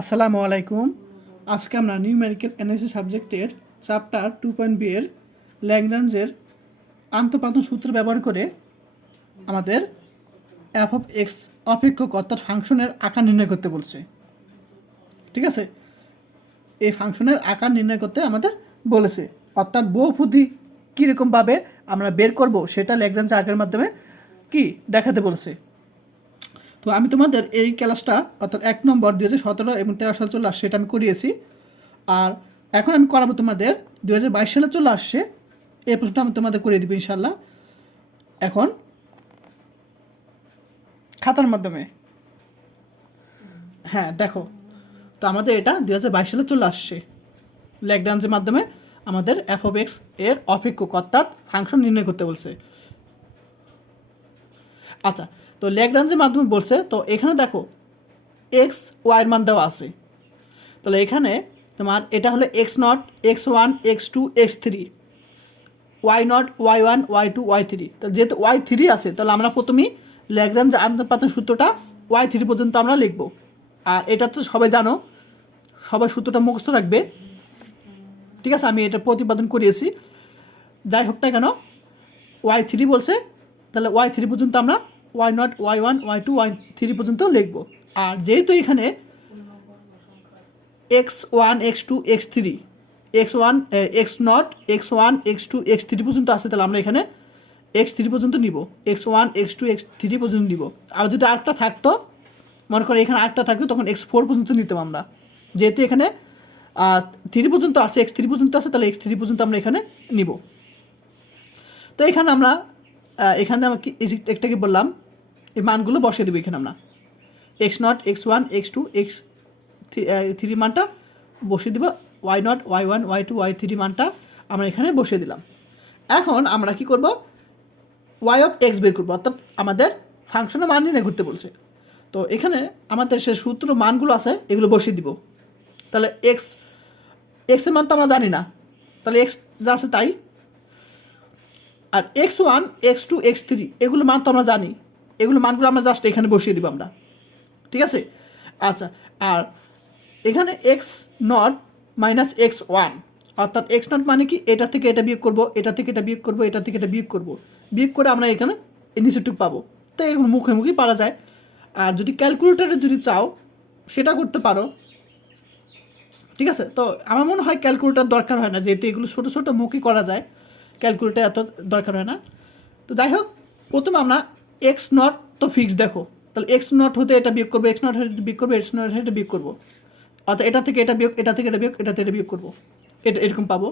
আসসালামু আলাইকুম। আজকে আমরা নিউ নিউমেরিক্যাল এনালিসিস সাবজেক্টের চ্যাপ্টার টু পয়েন্ট বি এর ল্যাংরাঞ্জের আন্তপান্ত সূত্র ব্যবহার করে আমাদের এফ অফ এক্স অপেক্ষক অর্থাৎ ফাংশনের আকার নির্ণয় করতে বলছে। ঠিক আছে? এই ফাংশনের আকার নির্ণয় করতে আমাদের বলেছে। অর্থাৎ বহুপদী কীরকমভাবে আমরা বের করব সেটা ল্যাগ্রাঞ্জ আকারের মাধ্যমে কি দেখাতে বলছে? তো আমি তোমাদের এই ক্লাসটা, অর্থাৎ এক নম্বর দু হাজার সতেরো এবং তেরো সালে চলে আসছে, এটা আমি করিয়েছি। আর এখন আমি করাবো তোমাদের দু হাজার বাইশ সালে চলে আসছে, এই প্রশ্নটা আমি তোমাদের করিয়ে দেবো ইনশাল্লাহ এখন, খাতার মাধ্যমে। হ্যাঁ দেখো, তো আমাদের এটা দু হাজার বাইশ সালে চলে আসছে। লেগ ডান্সের মাধ্যমে আমাদের এফ অফ এক্সের অপেক্ষক, অর্থাৎ ফাংশন নির্ণয় করতে বলছে। আচ্ছা তো ডান্সের মাধ্যমে বলছে, তো এখানে দেখো এক্স ওয়াইয়ের মান দেওয়া আছে। তাহলে এখানে তোমার এটা হলো X naught X one X two X three Y naught Y one Y two Y three তো যেহেতু ওয়াই থ্রি আছে, তাহলে আমরা প্রথমেই ল্যাগ্রাঞ্জ আন্তপাতের সূত্রটা ওয়াই থ্রি পর্যন্ত আমরা লিখব। আর এটা তো সবাই জানো সবাই সূত্রটা মুখস্থ রাখবে। ঠিক আছে, আমি এটা প্রতিপাদন করিয়েছি। যাই হোক না কেন ওয়াই থ্রি বলছে, তাহলে ওয়াই থ্রি পর্যন্ত আমরা Y naught Y one Y two Y three পর্যন্ত লিখব। আর যেহেতু এখানে X one X two X three X one X naught X one X two X three পর্যন্ত আসে তাহলে আমরা এখানে এক্স থ্রি পর্যন্ত নিব। X one X two X three পর্যন্ত নিব। আর যদি আরেকটা থাকতো, মনে করো এখানে আরেকটা থাকতো, তখন এক্স ফোর পর্যন্ত নিতাম আমরা। যেহেতু এখানে থ্রি পর্যন্ত আসে এক্স থ্রি পর্যন্ত আসে তাহলে এক্স থ্রি পর্যন্ত আমরা এখানে নিব। তো এখানে আমরা এখানে আমরা কি এই যে একটা কি বললাম, এই মানগুলো বসিয়ে দেবো এখানে আমরা। X naught X one X two X three মানটা বসিয়ে দেবো। Y naught Y one Y two Y three মানটা আমরা এখানে বসিয়ে দিলাম। এখন আমরা কি করব? ওয়াই অফ এক্স বের করব, অর্থাৎ আমাদের ফাংশনের মান নিয়ে ঘুরতে বলছে। তো এখানে আমাদের সে সূত্র মানগুলো আছে, এগুলো বসিয়ে দিব। তাহলে এক্স এক্সের মান তো আমরা জানি না। তাহলে এক্স যা আছে তাই। আর X one X two X three এগুলো মান তো আমরা জানি। এগুলো মানগুলো আমরা জাস্ট এখানে বসিয়ে দিব আমরা। ঠিক আছে? আচ্ছা আর এখানে x nought minus x one অর্থাৎ এক্স নট মানে কি? এটা থেকে এটা বিয়োগ করব, এটা থেকে এটা বিয়োগ করব, এটা থেকে এটা বিয়োগ করব। বিয়োগ করে আমরা এখানে নিচেটুক পাবো। তো এগুলো মুখে মুখেই পারা যায়। আর যদি ক্যালকুলেটারে যদি চাও, সেটা করতে পারো। ঠিক আছে? তো আমার মনে হয় ক্যালকুলেটার দরকার হয় না, যেহেতু এগুলো ছোটো ছোটো মুখই করা যায়। ক্যালকুলেটার এত দরকার হয় না। তো যাই হোক, প্রথমে আমরা এক্স নট তো ফিক্স দেখো। তাহলে এক্স নট হতে এটা বিয়োগ করব এক্স নট হতে বিয়োগ করব এক্স নট হতে বিয়োগ করব। অর্থাৎ এটা থেকে এটা বিয়োগ, এটা থেকে এটা বিয়োগ, এটা থেকে এটা বিয়োগ করব। এটা এরকম পাবো।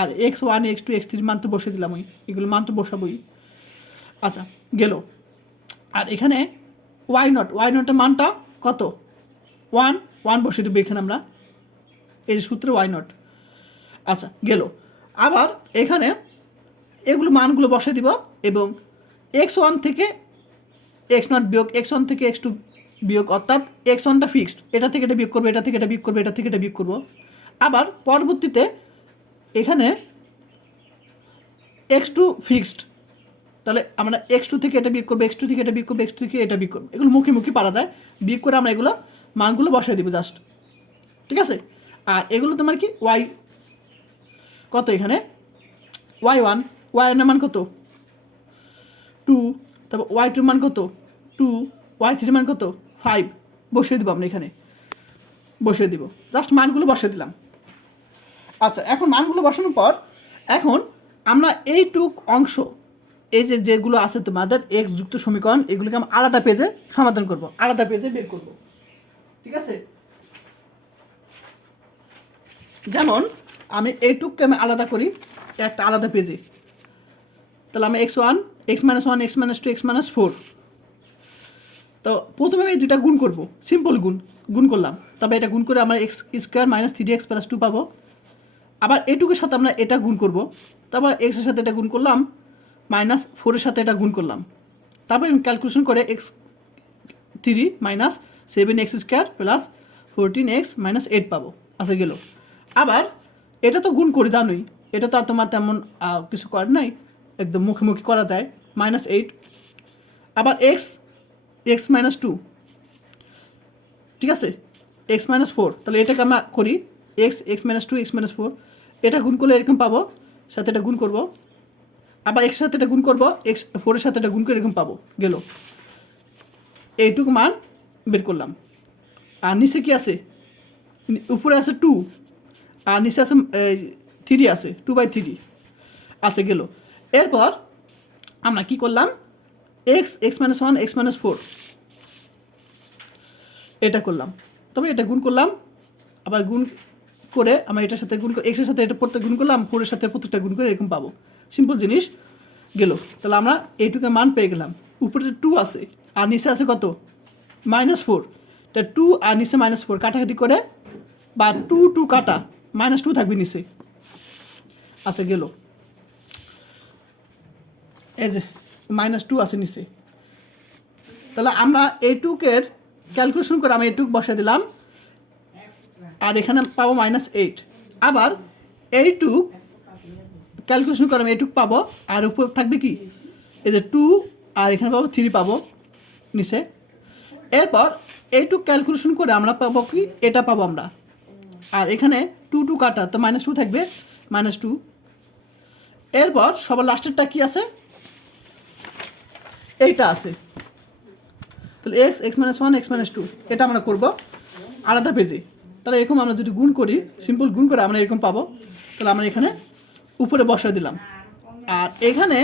আর x one x two x three মান তো বসে দিলাম ওই, এগুলো মান তো বসাবোই। আচ্ছা গেল। আর এখানে ওয়াই নট ওয়াই নটের মানটা কত? ওয়ান ওয়ান বসে দেবো এখানে আমরা। এই সূত্রে ওয়াই নট আচ্ছা গেল। আবার এখানে এগুলো মানগুলো বসে দিব এবং এক্স ওয়ান থেকে এক্স নট বিয়োগ এক্স ওয়ান থেকে এক্স টু বিয়োগ অর্থাৎ এক্স ওয়ানটা ফিক্সড এটা থেকে এটা বিয়োগ করব, এটা থেকে এটা বিয়োগ করব, এটা থেকে এটা বিয়োগ করব। আবার পরবর্তীতে এখানে এক্স টু ফিক্সড তাহলে আমরা এক্স টু থেকে এটা বিয়োগ করব এক্স টু থেকে এটা বিয়োগ করব এক্স টু থেকে এটা বিয়োগ করব, এগুলো মুখে মুখে পারা যায়। বিয়োগ করে আমরা এগুলো মানগুলো বসাই দিব জাস্ট ঠিক আছে? আর এগুলো তোমার কি? ওয়াই কত এখানে? ওয়াই ওয়ান ওয়াই এর মান কত? টু তারপর ওয়াই টুর মান কত? টু ওয়াই থ্রির মান কত? ফাইভ বসিয়ে দিব আমরা এখানে। বসিয়ে দিব। জাস্ট মানগুলো বসিয়ে দিলাম। আচ্ছা এখন মানগুলো বসানোর পর, এখন আমরা এইটুক অংশ, এই যে যেগুলো আছে তোমাদের এক্স যুক্ত সমীকরণ, এগুলোকে আমরা আলাদা পেজে সমাধান করব। আলাদা পেজে বের করব। ঠিক আছে? যেমন, আমি এইটুককে আমি আলাদা করি, একটা আলাদা পেজে। তাহলে আমি x one x minus one x minus two x minus four তো প্রথমে আমি দুটা গুণ করব। সিম্পল গুণ গুণ করলাম। তবে এটা গুণ করে আমরা x square minus three x plus two পাবো। আবার এটুকুর সাথে আমরা এটা গুণ করব। তারপর এক্সের সাথে এটা গুণ করলাম মাইনাস ফোরের সাথে এটা গুণ করলাম। তারপর ক্যালকুলেশন করে x three minus seven x square plus fourteen x minus eight পাবো। আচ্ছা গেল। আবার এটা তো গুণ করে, জানোই। এটা তো আর তোমার তেমন কিছু করার নাই। একদম মুখোমুখি করা যায় মাইনাস এইট আবার এক্স এক্স মাইনাস টু ঠিক আছে? এক্স মাইনাস ফোর তাহলে এটাকে আমরা করি x x minus two x minus four এটা গুণ করলে এরকম পাবো, সাথে এটা গুণ করব। আবার এক্স সাথে এটা গুণ করব এক্স ফোরের সাথে এটা গুণ করে এরকম পাবো, গেল। এইটুকু মান বের করলাম। আর নিচে কি আছে? উপরে আছে টু আর নিচে আছে থ্রি আছে টু বাই থ্রি আছে, গেল। এরপর আমরা কি করলাম? X x minus one x minus four এটা করলাম। তবে এটা গুণ করলাম। আবার গুণ করে আমরা এটার সাথে গুণ এক্সের সাথে এটা প্রত্যেক গুণ করলাম ফোরের সাথে প্রত্যেকটা গুণ করে এরকম পাবো। সিম্পল জিনিস গেল। তাহলে আমরা এইটুকু মান পেয়ে গেলাম। উপরে টু আছে, আর নিচে আছে কত? মাইনাস ফোর তা টু আর নিচে মাইনাস ফোর কাটাকাটি করে বা টু টু কাটা। মাইনাস টু থাকবে নিচে। আচ্ছা গেল। এই যে মাইনাস টু আছে নিচে। তাহলে আমরা এইটুকের ক্যালকুলেশন করে আমি এইটুক বসে দিলাম, আর এখানে পাবো মাইনাস এইট আবার এইটুক ক্যালকুলেশন করে আমি এইটুক পাবো, আর উপর থাকবে কি? এই যে টু আর এখানে পাবো থ্রি পাবো নিচে। এরপর এইটুক ক্যালকুলেশন করে আমরা পাবো কি? এটা পাবো আমরা। আর এখানে টু টু কাটা, তো মাইনাস টু থাকবে মাইনাস টু এরপর সবার লাস্টেরটা কি আছে? এইটা আছে। তাহলে x x minus one x minus two এটা আমরা করব আলাদা পেজে। তাহলে এরকম আমরা যদি গুণ করি সিম্পল গুণ করে আমরা এরকম পাবো। তাহলে আমরা এখানে উপরে বসায় দিলাম। আর এখানে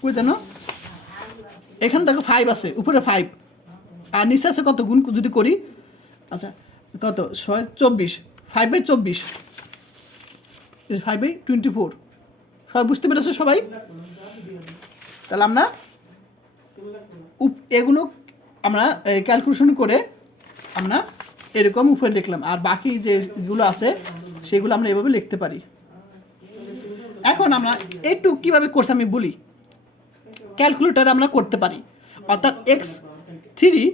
কই যেন? এখানে দেখো ফাইভ আছে, উপরে ফাইভ আর নিচে আছে কত গুণ যদি করি? আচ্ছা কত? ছয়, চব্বিশ। ফাইভ বাই চব্বিশ। ফাইভ বাই টোয়েন্টি ফোর সবাই বুঝতে পেরেছ সবাই? তাহলে আমরা এগুলো আমরা ক্যালকুলেশন করে আমরা এরকম উপরে লিখলাম আর বাকি যেগুলো আছে, সেগুলো আমরা এভাবে লিখতে পারি। এখন আমরা একটু কীভাবে করছি আমি বলি? ক্যালকুলেটার আমরা করতে পারি। অর্থাৎ এক্স থ্রি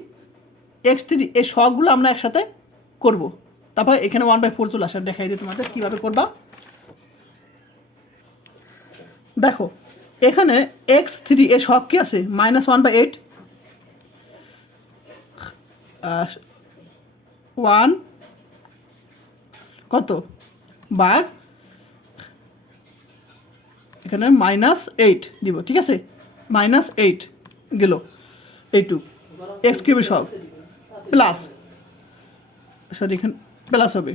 এক্স থ্রি এই সবগুলো আমরা একসাথে করব। তারপর এখানে ওয়ান বাই ফোর চলে আসে। দেখাই দিই তোমাদের কীভাবে করবা। দেখো এখানে এক্স থ্রি এর সব কি আছে? Minus one by eight one কত? বাঘ এখানে মাইনাস এইট দিব, ঠিক আছে? মাইনাস এইট গেল এইটু এক্স কিউবের সব প্লাস সরি এখানে প্লাস হবে।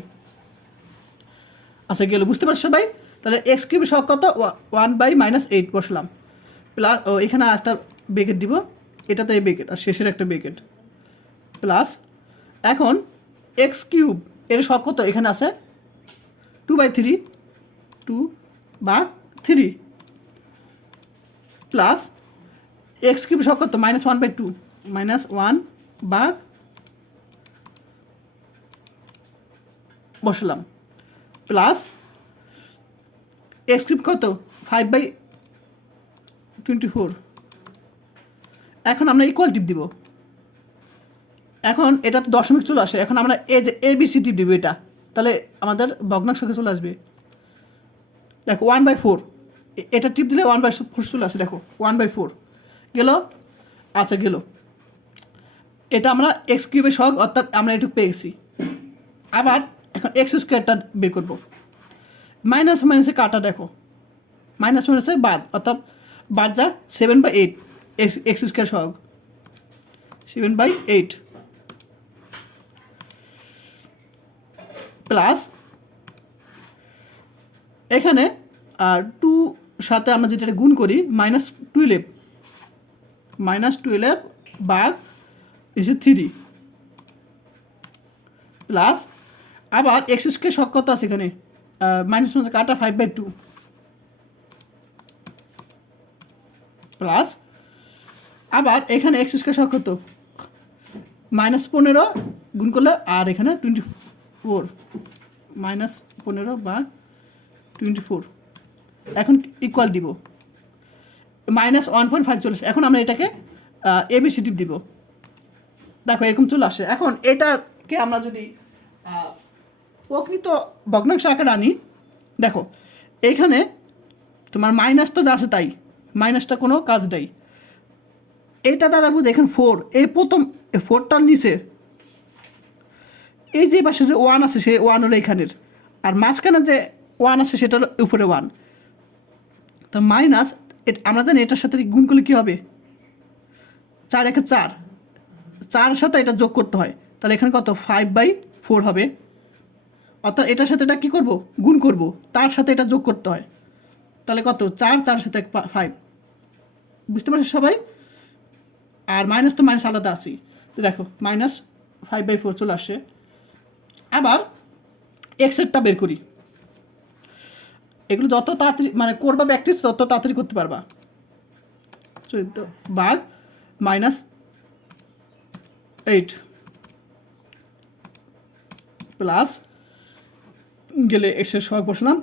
আচ্ছা গেল, বুঝতে পারছ সবাই? তাহলে এক্স কিউবের সব কত? ওয়ান বাই মাইনাস এইট বসলাম। প্লাস ও, এখানে একটা বেকেট দিব। এটাতে এই বেকেট আর শেষের একটা বেকেট প্লাস এখন এক্স কিউব এর সব কত? এখানে আছে টু বাই থ্রি টু বা থ্রি প্লাস এক্স কিউব সব কত? Minus one by two minus one বা বসালাম। প্লাস এক্স কিউব কত? ফাইভ বাই টোয়েন্টি ফোর এখন আমরা ইকুয়াল টিপ দিব। এখন এটা তো দশমিক চলে আসে। এখন আমরা এ যে এ বি সি টিপ দিব এটা। তাহলে আমাদের ভগ্নাংশকে চলে আসবে। দেখো ওয়ান বাই ফোর এটা টিপ দিলে ওয়ান বাই ফোর চলে আসে। দেখো ওয়ান বাই ফোর গেল? আচ্ছা গেল। এটা আমরা এক্স কিউবের সহগ, অর্থাৎ আমরা এটুকু পেয়ে গেছি। আবার এখন এক্স স্কোয়ারটা বের করব। মাইনাস মাইনাসে কাটা দেখো। মাইনাস মাইনাসে বাদ, অর্থাৎ বাদ যা seven by eight x x square সহগ। সেভেন বাই এইট প্লাস এখানে, আর টু সাথে আমরা যেটা গুণ করি মাইনাস টুয়েলভ মাইনাস টুয়েলভ বাঘ ইসে থ্রি প্লাস আবার এক্স স্কোয়ার কত আছে এখানে? মাইনাস মাইনাস কাটা ফাইভ বাই টু প্লাস আবার এখানে এক্স স্কোয়ার শখ কত? মাইনাস পনেরো গুণ করলে আর এখানে টোয়েন্টি ফোর মাইনাস পনেরো বা টোয়েন্টি ফোর এখন ইকুয়াল দিব। মাইনাস ওয়ান পয়েন্ট ফাইভ চলেছে এখন আমরা এটাকে এবিসি টিপ দিব। দেখো এরকম চলে আসে। এখন এটাকে আমরা যদি প্রকৃত ভগ্নাংশ আকারে আনি। দেখো, এইখানে তোমার মাইনাস তো আছে তাই। মাইনাসটা কোনো কাজ নেই। এটা দ্বারা বুঝে, এখানে ফোর এই প্রথম ফোরটার নিচে, এই যে পাশে যে ওয়ান আছে, সে ওয়ান হলো এখানের আর মাঝখানে যে ওয়ান আছে, সেটা হলো উপরে ওয়ান তো মাইনাস আমরা জানি এটার সাথে গুণ করলে কী হবে? চার একে চার। চার সাথে এটা যোগ করতে হয়। তাহলে এখানে কত? ফাইভ বাই ফোর হবে। অর্থাৎ এটার সাথে এটা কী করব? গুণ করব। তার সাথে এটা যোগ করতে হয়। তাহলে কত? চার চার সাথে এক ফাইভ বুঝতে পারছ সবাই? আর মাইনাস তো মাইনাস আলাদা আছি। দেখো মাইনাস ফাইভ বাই ফোর চলে আসে। আবার এক্সেরটা বের করি। এগুলো যত তাড়াতাড়ি মানে করবা প্র্যাকটিস তত তাড়াতাড়ি করতে পারবা। চোদ্দ বাঘ মাইনাস এইট প্লাস গেলে এক্সের শখ বসলাম।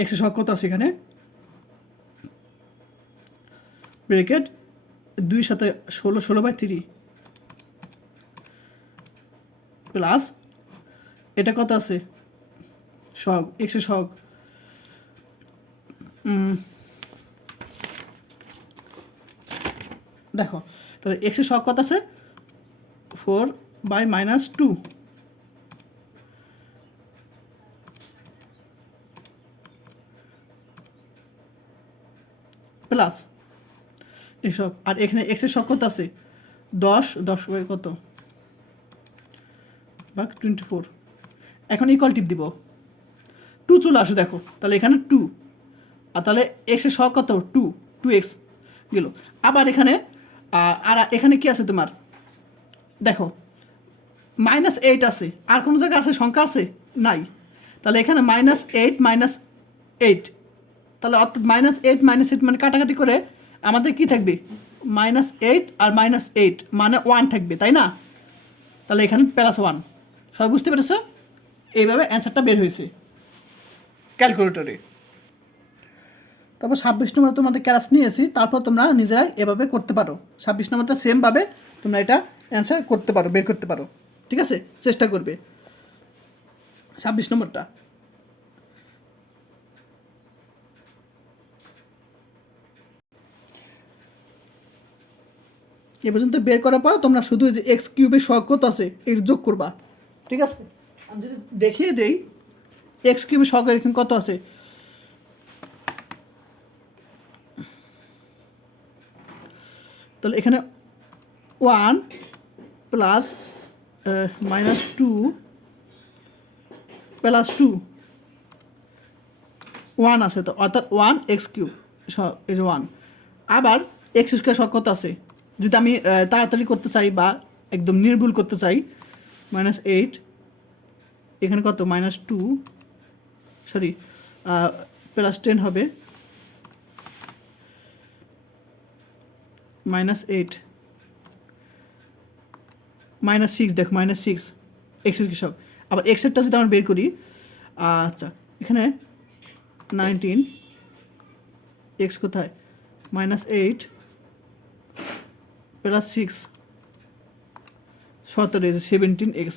এক্সের শখ কত আছে এখানে? ব্রেকেট দুই সাথে ষোলো ষোলো বাই থ্রি প্লাস এটা কত আছে? শখ এক্সের শখ দেখো, তাহলে এক্সের শখ কত আছে? Four by minus two plus এসব। আর এখানে এক্সের শখ কত আছে দশ দশ কত? বা টোয়েন্টি ফোর এখন ইকুয়াল টিপ দিব। টু চলে আসে, দেখো। তাহলে এখানে টু আর তাহলে এক্স এক্সের শখ কত? টু টু এক্স গেল। আবার এখানে আর এখানে কি আছে তোমার? দেখো মাইনাস এইট আছে। আর কোনো জায়গায় আছে, সংখ্যা আছে? নাই। তাহলে এখানে মাইনাস এইট মাইনাস এইট তাহলে অর্থাৎ মাইনাস এইট মাইনাস এইট মানে কাটাকাটি করে আমাদের কি থাকবে? মাইনাস এইট আর মাইনাস এইট মানে ওয়ান থাকবে, তাই না? তাহলে এখানে প্লাস ওয়ান সবাই বুঝতে পেরেছ? এইভাবে অ্যান্সারটা বের হয়েছে। ক্যালকুলেটরে তারপর ছাব্বিশ নম্বর তোমাদের ক্লাস নিয়েছি তারপর তোমরা নিজেরাই এভাবে করতে পারো। ছাব্বিশ নম্বরটা সেমভাবে তোমরা এটা অ্যান্সার করতে পারো, বের করতে পারো। ঠিক আছে? চেষ্টা করবে। ছাব্বিশ নম্বরটা। এ পর্যন্ত বের করার পর তোমরা শুধু যে এক্স কিউবের শখ কত আছে, এর যোগ করবা। ঠিক আছে? আমি যদি দেখিয়ে দেই এক্স কিউবের শখ এখানে কত আছে? তাহলে এখানে one plus minus two plus two one আছে। তো অর্থাৎ ওয়ান এক্স কিউব ওয়ান আবার এক্স স্কোয়ার শখ কত আছে? যদি আমি তাড়াতাড়ি করতে চাই বা একদম নির্ভুল করতে চাই মাইনাস এইট এখানে কত? Minus two sorry plus ten হবে। মাইনাস এইট মাইনাস সিক্স দেখো মাইনাস সিক্স এক্সের কৃষক আবার এক্সেরটা যদি আমরা বের করি আচ্ছা এখানে নাইনটিন এক্স কোথায়? মাইনাস এইট প্লাস সিক্স সতেরো সেভেন্টিন এক্স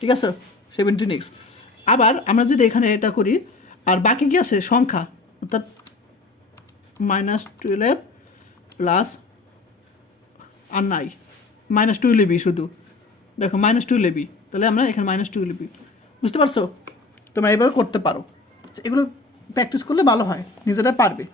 ঠিক আছে? সেভেন্টিন এক্স আবার আমরা যদি এখানে এটা করি, আর বাকি কি আছে? সংখ্যা, অর্থাৎ মাইনাস টুয়েলভ প্লাস আর নাই। মাইনাস টু লিবি শুধু। দেখো মাইনাস টু লিবি। তাহলে আমরা এখানে মাইনাস টু লিবি। বুঝতে পারছ? তোমরা এভাবে করতে পারো। এগুলো প্র্যাকটিস করলে ভালো হয়। নিজেরা পারবে।